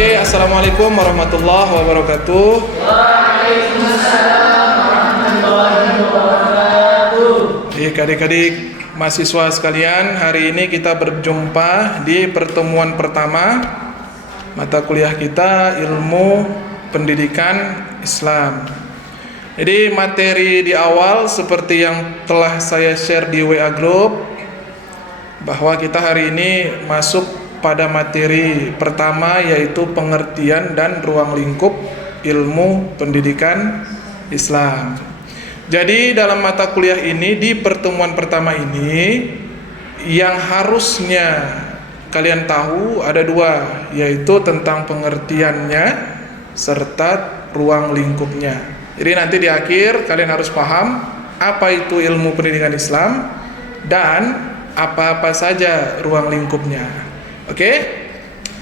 Oke, assalamualaikum warahmatullahi wabarakatuh. Waalaikumsalam warahmatullahi wabarakatuh. Adik-adik mahasiswa sekalian, hari ini kita berjumpa di pertemuan pertama mata kuliah kita ilmu pendidikan Islam. Jadi materi di awal seperti yang telah saya share di WA Group, bahwa kita hari ini masuk pada materi pertama, yaitu pengertian dan ruang lingkup ilmu pendidikan Islam. Jadi dalam mata kuliah ini, di pertemuan pertama ini, yang harusnya kalian tahu ada dua, yaitu tentang pengertiannya serta ruang lingkupnya. Jadi nanti di akhir kalian harus paham apa itu ilmu pendidikan Islam dan apa-apa saja ruang lingkupnya. Oke?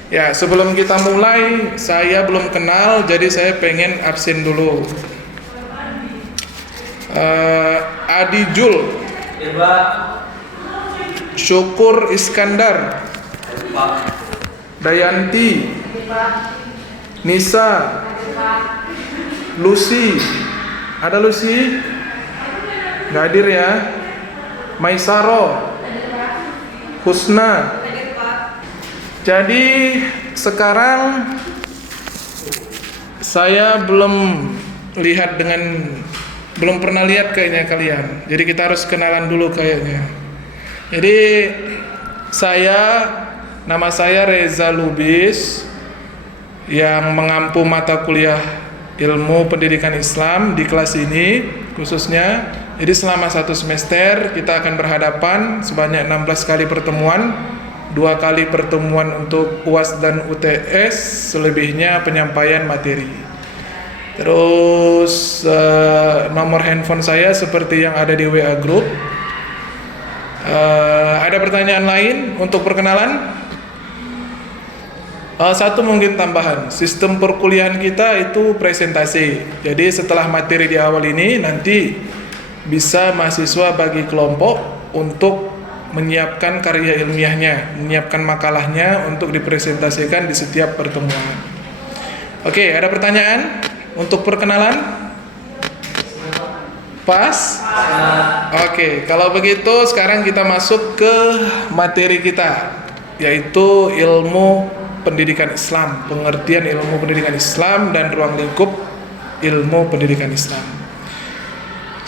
Ya, sebelum kita mulai, saya belum kenal, jadi saya pengen absen dulu. Adi Jul, Syukur Iskandar, Dayanti, Nisa, Lucy, ada Lucy? Nggak hadir ya? Maisaro, Husna. Jadi sekarang saya belum pernah lihat kayaknya kalian. Jadi kita harus kenalan dulu kayaknya. Jadi nama saya Reza Lubis, yang mengampu mata kuliah ilmu pendidikan Islam di kelas ini khususnya. Jadi selama 1 semester kita akan berhadapan sebanyak 16 kali pertemuan, 2 kali pertemuan untuk UAS dan UTS, selebihnya penyampaian materi. Terus nomor handphone saya seperti yang ada di WA Group. Ada pertanyaan lain untuk perkenalan? Satu mungkin tambahan, sistem perkuliahan kita itu presentasi. Jadi setelah materi di awal ini, nanti bisa mahasiswa bagi kelompok untuk menyiapkan karya ilmiahnya, menyiapkan makalahnya untuk dipresentasikan di setiap pertemuan. Oke, ada pertanyaan untuk perkenalan? Pas? Oke, kalau begitu sekarang kita masuk ke materi kita, yaitu ilmu pendidikan Islam, pengertian ilmu pendidikan Islam dan ruang lingkup ilmu pendidikan Islam.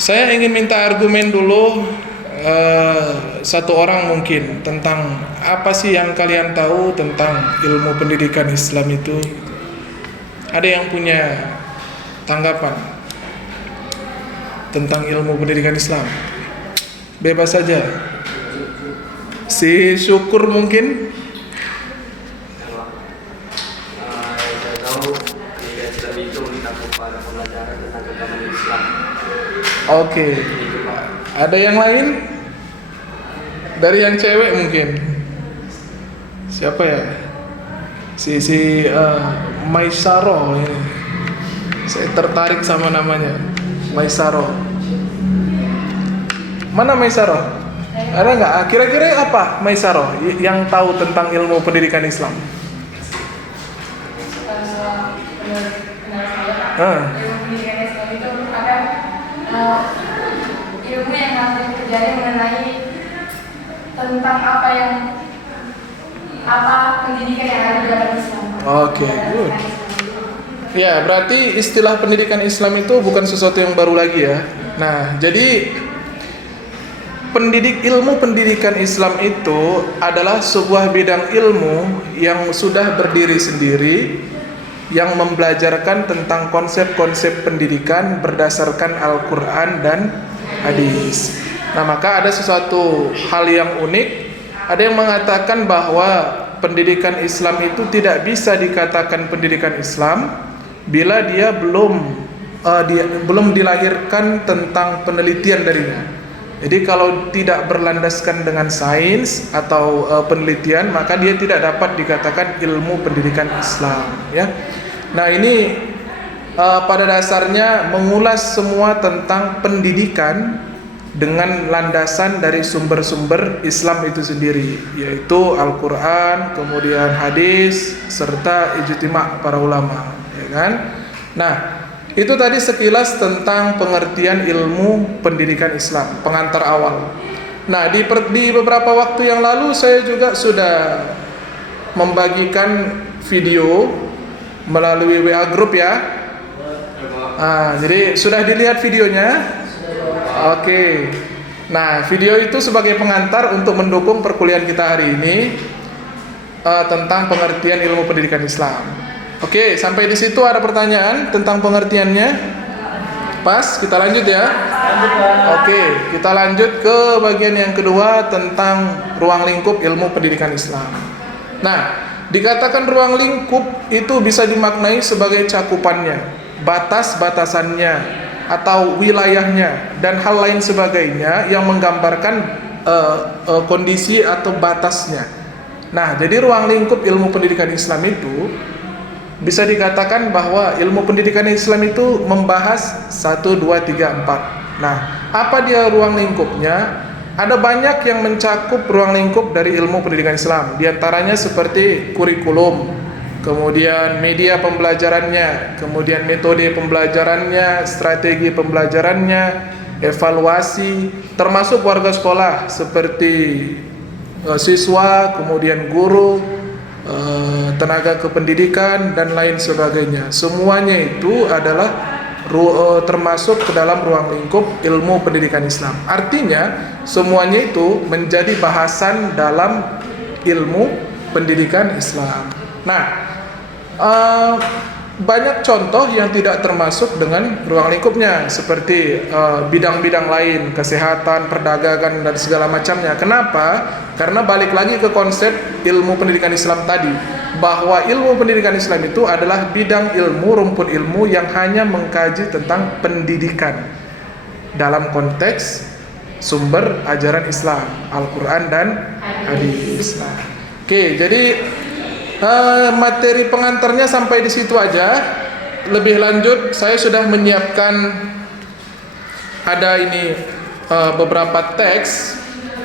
Saya ingin minta argumen dulu, satu orang mungkin, tentang apa sih yang kalian tahu tentang ilmu pendidikan Islam itu. Ada yang punya tanggapan tentang ilmu pendidikan Islam? Bebas saja. Si Syukur mungkin. Saya tahu pendidikan Islam itu mencakup pada pembelajaran tentang agama Islam. Oke. Ada yang lain? Dari yang cewek mungkin. Siapa ya? Si Maisaro ini. Saya tertarik sama namanya. Maisaro. Mana Maisaro? Ada nggak? Kira-kira apa Maisaro yang tahu tentang ilmu pendidikan Islam? Ilmu pendidikan Islam itu merupakan ilmu yang harus dipelajari mengenai tentang apa pendidikan yang ada di dalam Islam. Oke, good. Ya, berarti istilah pendidikan Islam itu bukan sesuatu yang baru lagi ya. Nah, jadi ilmu pendidikan Islam itu adalah sebuah bidang ilmu yang sudah berdiri sendiri, yang membelajarkan tentang konsep-konsep pendidikan berdasarkan Al-Quran dan hadis. Nah, maka ada sesuatu hal yang unik. Ada yang mengatakan bahwa pendidikan Islam itu tidak bisa dikatakan pendidikan Islam bila dia belum dilahirkan tentang penelitian darinya. Jadi kalau tidak berlandaskan dengan sains atau penelitian, maka dia tidak dapat dikatakan ilmu pendidikan Islam, ya. Nah, ini pada dasarnya mengulas semua tentang pendidikan dengan landasan dari sumber-sumber Islam itu sendiri, yaitu Al-Quran, kemudian hadis, serta ijtima' para ulama, ya kan? Nah, itu tadi sekilas tentang pengertian ilmu pendidikan Islam, pengantar awal. Nah, di beberapa waktu yang lalu saya juga sudah membagikan video melalui WA group ya. Jadi sudah dilihat videonya? Oke. Nah, video itu sebagai pengantar untuk mendukung perkuliahan kita hari ini tentang pengertian ilmu pendidikan Islam. Oke, sampai di situ ada pertanyaan tentang pengertiannya? Pas, kita lanjut ya. Oke, kita lanjut ke bagian yang kedua tentang ruang lingkup ilmu pendidikan Islam. Nah, dikatakan ruang lingkup itu bisa dimaknai sebagai cakupannya, batas-batasannya, atau wilayahnya, dan hal lain sebagainya yang menggambarkan kondisi atau batasnya. Nah, jadi ruang lingkup ilmu pendidikan Islam itu bisa dikatakan bahwa ilmu pendidikan Islam itu membahas 1, 2, 3, 4. Nah, apa dia ruang lingkupnya? Ada banyak yang mencakup ruang lingkup dari ilmu pendidikan Islam. Di antaranya seperti kurikulum, kemudian media pembelajarannya, kemudian metode pembelajarannya, strategi pembelajarannya, evaluasi, termasuk warga sekolah seperti siswa, kemudian guru, tenaga kependidikan, dan lain sebagainya. Semuanya itu adalah termasuk ke dalam ruang lingkup ilmu pendidikan Islam. Artinya semuanya itu menjadi bahasan dalam ilmu pendidikan Islam. Nah, banyak contoh yang tidak termasuk dengan ruang lingkupnya, seperti bidang-bidang lain, kesehatan, perdagangan, dan segala macamnya. Kenapa? Karena balik lagi ke konsep ilmu pendidikan Islam tadi, bahwa ilmu pendidikan Islam itu adalah bidang ilmu, rumpun ilmu yang hanya mengkaji tentang pendidikan dalam konteks sumber ajaran Islam, Al-Quran dan hadis. Oke, jadi materi pengantarnya sampai di situ aja. Lebih lanjut saya sudah menyiapkan beberapa teks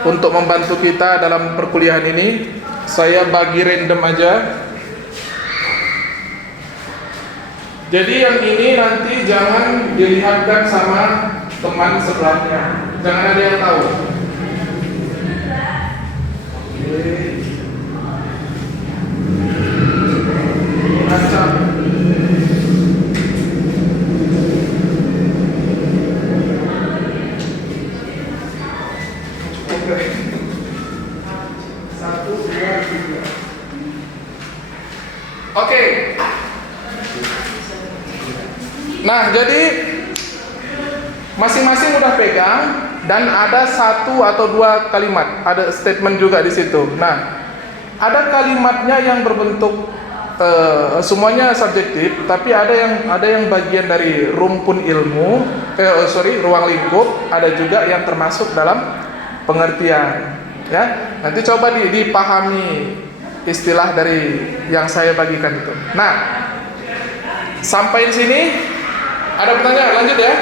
untuk membantu kita dalam perkuliahan ini. Saya bagi random aja. Jadi yang ini nanti jangan dilihatkan sama teman sebelahnya. Jangan ada yang tahu. Oke. Nah, jadi masing-masing udah pegang dan ada 1 atau 2 kalimat, ada statement juga di situ. Nah, ada kalimatnya yang berbentuk semuanya subjektif, tapi ada yang bagian dari rumpun ilmu, ruang lingkup, ada juga yang termasuk dalam pengertian. Ya, nanti coba dipahami istilah dari yang saya bagikan itu. Nah, sampai di sini ada pertanyaan, lanjut ya.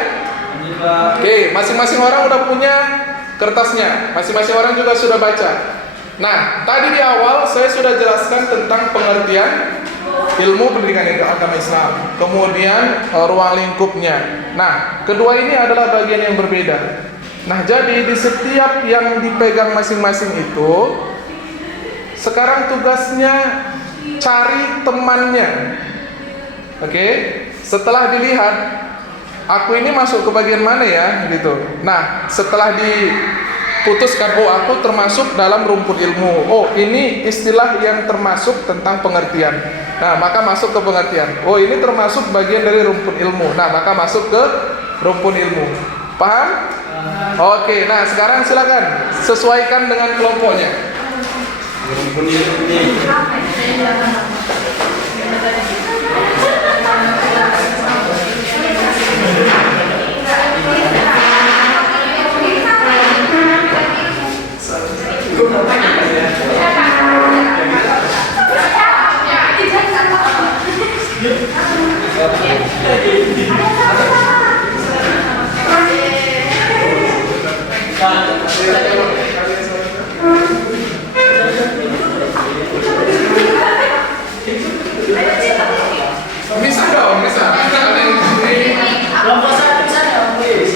Oke, masing-masing orang udah punya kertasnya, masing-masing orang juga sudah baca. Nah, tadi di awal saya sudah jelaskan tentang pengertian ilmu pendidikan agama Islam, kemudian ruang lingkupnya. Nah, kedua ini adalah bagian yang berbeda. Nah, jadi di setiap yang dipegang masing-masing itu, sekarang tugasnya cari temannya. Oke, setelah dilihat aku ini masuk ke bagian mana ya, gitu. Nah, setelah diputuskan, oh aku termasuk dalam rumpun ilmu, oh ini istilah yang termasuk tentang pengertian, nah maka masuk ke pengertian. Oh ini termasuk bagian dari rumpun ilmu, nah maka masuk ke rumpun ilmu. Paham? Oke, nah sekarang silakan sesuaikan dengan kelompoknya. Rumpun ilmu ini. Bisa dong, bisa. Kita ada yang di sini. Kelompok satu di sana, please.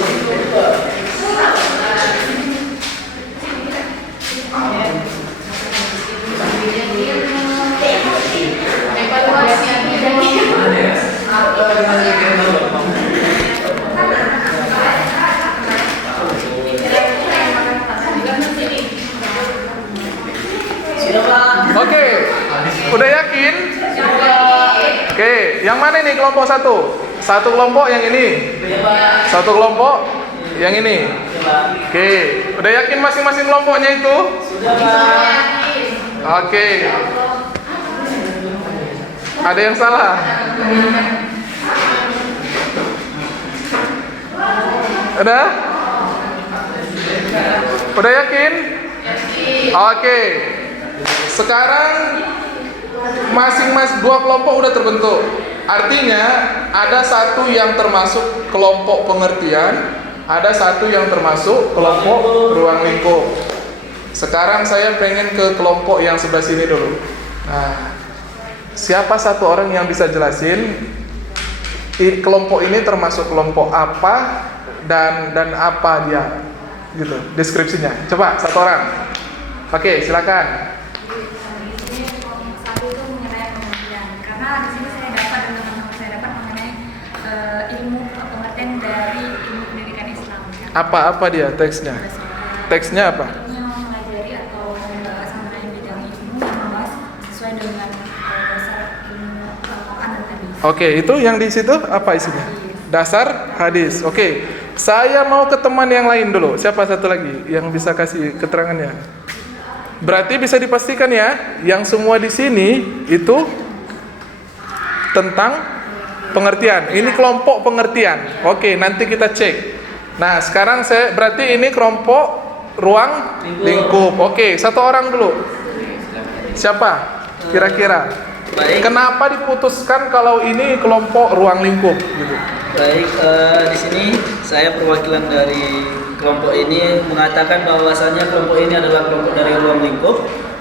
Sudah, Pak. Oke, udah yakin? Oke, yang mana nih kelompok satu? Satu kelompok yang ini. Ya, Pak. Satu kelompok yang ini. Ya, Pak. Oke, udah yakin masing-masing kelompoknya itu? Sudah, Pak. Oke. Ada yang salah? Udah? Udah yakin? Oke. Sekarang masing-masing dua kelompok udah terbentuk. Artinya ada satu yang termasuk kelompok pengertian, ada satu yang termasuk kelompok ruang lingkup. Sekarang saya pengen ke kelompok yang sebelah sini dulu. Nah, siapa satu orang yang bisa jelasin kelompok ini termasuk kelompok apa dan apa dia, gitu, deskripsinya. Coba satu orang. Oke, silakan. Satu itu mengenai pengertian, karena di sini saya dapat dan teman-teman saya dapat mengenai ilmu pengertian dari ilmu pendidikan Islam. Apa dia teksnya? Teksnya apa? Ilmu yang mengajari atau membahas mengenai bidang ilmu yang membahas sesuai dengan dasar ilmu Al-Quran dan hadis. Oke, itu yang di situ apa isinya? Dasar hadis. Oke, saya mau ke teman yang lain dulu. Siapa satu lagi yang bisa kasih keterangannya? Berarti bisa dipastikan ya, yang semua di sini itu tentang pengertian. Ini kelompok pengertian. Oke, nanti kita cek. Nah, sekarang berarti ini kelompok ruang lingkup. Oke, satu orang dulu. Siapa? Kira-kira. Baik. Kenapa diputuskan kalau ini kelompok ruang lingkup? Gitu. Baik, di sini saya perwakilan dari kelompok ini mengatakan bahwasanya kelompok ini adalah kelompok dari ruang lingkup.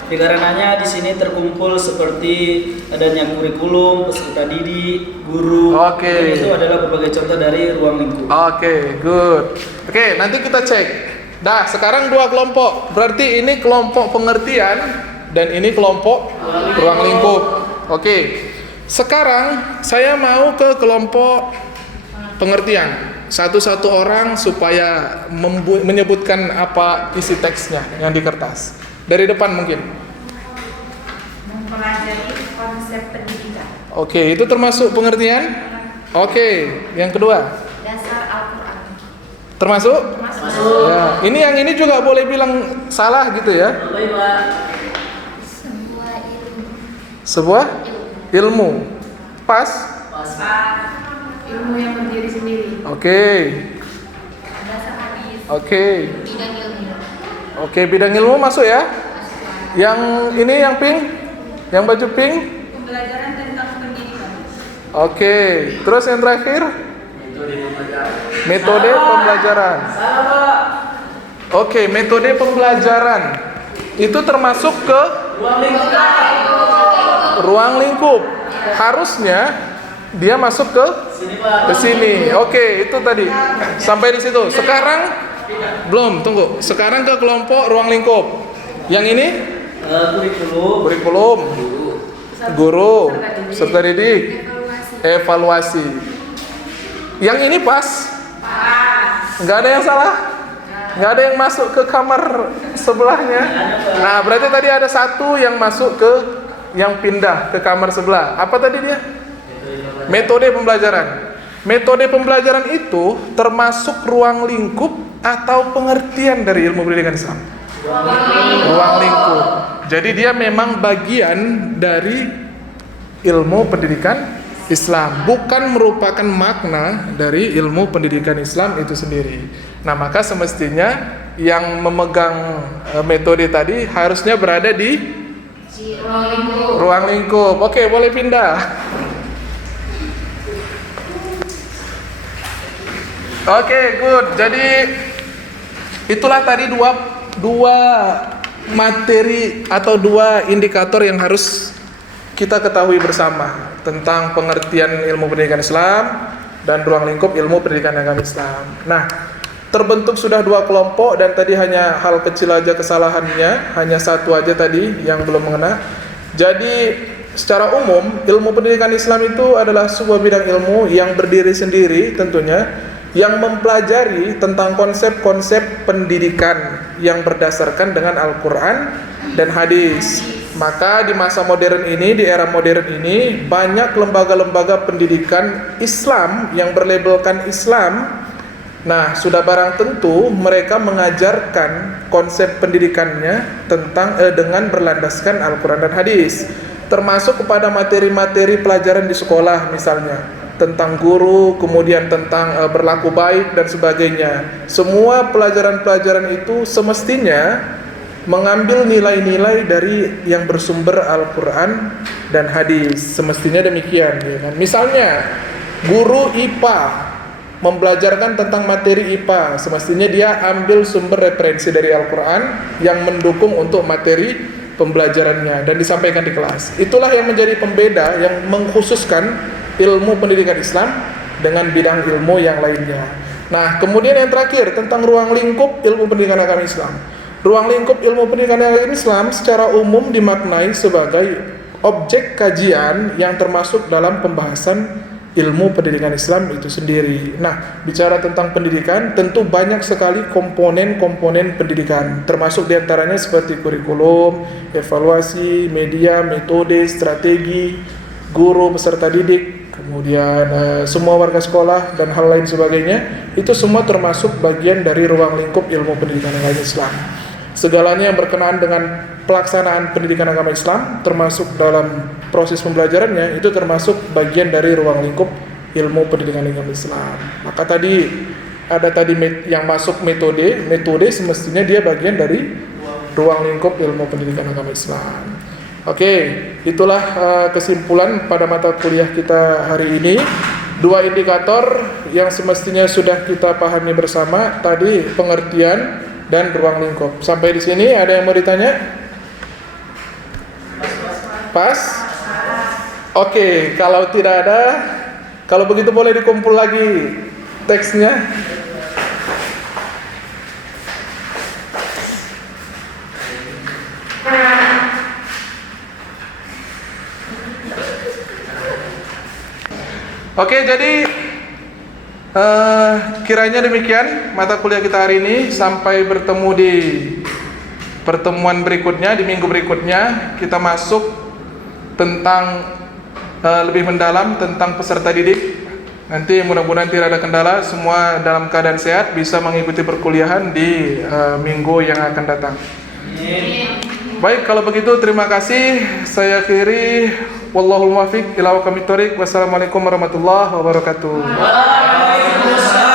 Dikarenanya di sini terkumpul seperti adanya kurikulum, peserta didik, guru. Oke. Itu adalah berbagai contoh dari ruang lingkup. Oke, good. Oke, nanti kita cek. Dah, sekarang dua kelompok. Berarti ini kelompok pengertian dan ini kelompok ruang lingkup. Oke. Sekarang saya mau ke kelompok pengertian. Satu-satu orang supaya menyebutkan apa isi teksnya yang di kertas. Dari depan mungkin. Mempelajari konsep pendidikan. Oke, itu termasuk pengertian? Oke, yang kedua. Dasar Al-Quran. Termasuk? Masuk. Ya, yang ini juga boleh bilang salah gitu ya. Baik, Pak. Sebuah ilmu. Sebuah ilmu. Pas? Pas. Ilmu yang berdiri sendiri. Oke. Dasar hadis. Oke. Bidang ilmu. Oke, bidang ilmu masuk ya. Yang ini yang pink? Yang baju pink? Pembelajaran tentang pendidikan. Oke. Terus yang terakhir? Metode pembelajaran. Salah, Pak. Oke, metode pembelajaran. Itu termasuk ke Ruang lingkup, Pak. ruang lingkup. Harusnya dia masuk ke Sini, Pak. sini. Oke, itu tadi. Sampai di situ. Sekarang belum, tunggu. Sekarang ke kelompok ruang lingkup. Yang ini Kurikulum. kurikulum, guru, serta didik, evaluasi. Yang ini pas? Nggak ada yang salah? Nggak ada yang masuk ke kamar sebelahnya? Nah, berarti tadi ada satu yang masuk ke, yang pindah ke kamar sebelah. Apa tadi dia? Metode pembelajaran. Metode pembelajaran itu termasuk ruang lingkup atau pengertian dari ilmu pendidikan Islam? Ruang lingkup. Jadi dia memang bagian dari ilmu pendidikan Islam, bukan merupakan makna dari ilmu pendidikan Islam itu sendiri. Nah, maka semestinya yang memegang metode tadi harusnya berada di ruang lingkup. Oke, boleh pindah. Oke, good. Jadi Itulah tadi dua materi atau dua indikator yang harus kita ketahui bersama tentang pengertian ilmu pendidikan Islam dan ruang lingkup ilmu pendidikan agama Islam. Nah, terbentuk sudah dua kelompok dan tadi hanya hal kecil aja kesalahannya, hanya satu aja tadi yang belum mengena. Jadi secara umum ilmu pendidikan Islam itu adalah sebuah bidang ilmu yang berdiri sendiri tentunya, yang mempelajari tentang konsep-konsep pendidikan yang berdasarkan dengan Al-Quran dan hadis. Maka di masa modern ini, di era modern ini, banyak lembaga-lembaga pendidikan Islam yang berlabelkan Islam. Nah, sudah barang tentu mereka mengajarkan konsep pendidikannya tentang dengan berlandaskan Al-Quran dan hadis, termasuk kepada materi-materi pelajaran di sekolah misalnya, tentang guru, kemudian tentang berlaku baik dan sebagainya. Semua pelajaran-pelajaran itu semestinya mengambil nilai-nilai dari yang bersumber Al-Quran dan hadis. Semestinya demikian, ya kan? Misalnya guru IPA membelajarkan tentang materi IPA, semestinya dia ambil sumber referensi dari Al-Quran yang mendukung untuk materi pembelajarannya dan disampaikan di kelas. Itulah yang menjadi pembeda, yang mengkhususkan ilmu pendidikan Islam dengan bidang ilmu yang lainnya. Nah, kemudian yang terakhir tentang ruang lingkup ilmu pendidikan agama Islam. Ruang lingkup ilmu pendidikan agama Islam secara umum dimaknai sebagai objek kajian yang termasuk dalam pembahasan ilmu pendidikan Islam itu sendiri. Nah, bicara tentang pendidikan, tentu banyak sekali komponen-komponen pendidikan, termasuk diantaranya seperti kurikulum, evaluasi, media, metode, strategi, guru, peserta didik, kemudian semua warga sekolah dan hal lain sebagainya. Itu semua termasuk bagian dari ruang lingkup ilmu pendidikan agama Islam. Segalanya yang berkenaan dengan pelaksanaan pendidikan agama Islam, termasuk dalam proses pembelajarannya, itu termasuk bagian dari ruang lingkup ilmu pendidikan agama Islam. Maka tadi ada yang masuk metode semestinya dia bagian dari ruang lingkup ilmu pendidikan agama Islam. Oke, itulah kesimpulan pada mata kuliah kita hari ini. Dua indikator yang semestinya sudah kita pahami bersama, tadi pengertian dan ruang lingkup. Sampai di sini ada yang mau ditanya? Pas? Oke, kalau tidak ada, kalau begitu boleh dikumpul lagi teksnya. Oke, jadi kiranya demikian mata kuliah kita hari ini. Sampai bertemu di pertemuan berikutnya, di minggu berikutnya. Kita masuk tentang lebih mendalam tentang peserta didik. Nanti mudah-mudahan tidak ada kendala, semua dalam keadaan sehat, bisa mengikuti perkuliahan di minggu yang akan datang. Baik, kalau begitu terima kasih. Saya akhiri. Wallahul muwaffiq ila aqwamit thoriq. Wassalamualaikum warahmatullahi wabarakatuh. Waalaikumsalam.